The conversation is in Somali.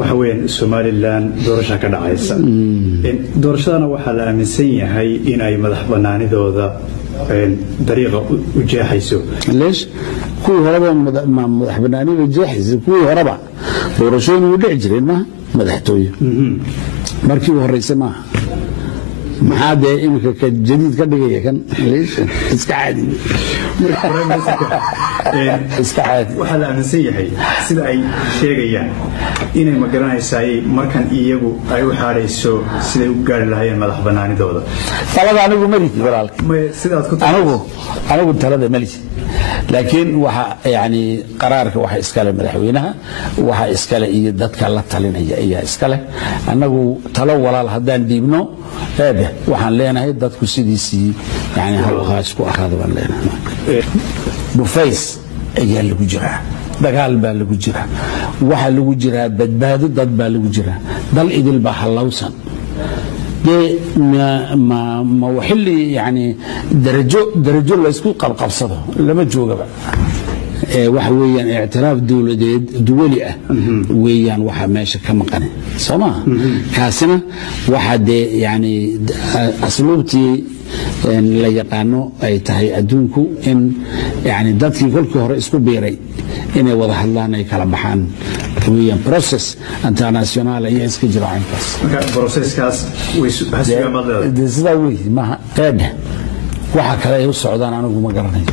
waxa weeyaan Somaliland doorasho ka dhacaysa doorashadana waxa la aaminsan yahay in ay madax banaanidooda dariiqa u jeexayso leesh kuwa horaba madax banaanida jeexaysa kuwa horaba doorashooyin u dhici jireen ma madaxtooyo markii horeysay ma maxaad imika ka jadiid ka dhigaya kan leesh iska caadi waxa la aaminsan yahay sida ay sheegayaan inay ma garanaysaa markan iyagu ay u xaareyso sida u gaari lahaayeen madax banaanidooda talada anigu maliki walaalka sidaad ku anigu talada maliki laakiin waxa yani qaraarka waxa iska leh madaxweynaha waxa iska leh iyo dadka la talinaya ayaa iska leh anagu talo walaal hadaan diibno waxaan leenahay dadku sidiisii yani halqaas ku ahaado baan leenahay bufays ayaa lagu jiraa dagaal baa lagu jiraa waxa lagu jiraa badbaado dad baa lagu jiraa dal idil baa halawsan ما وحلي يعني درجو لا اسكو قبقبسده لما جوجبا waxa weeyaan اعتراف دولي weeyaan waxa meesha ka maqan Soomaa kaasina waxa yani asluubtii la yaqaano ay tahay adduunku in yani dadkii kolkii hore isku beeray inay wada hadlaan ay kala baxaan weeyaan process international ay iska jiraan kaas processkaas way hasiga madada sida weey ma qeeb waxa kale ay u socdaan anigu ma garanayo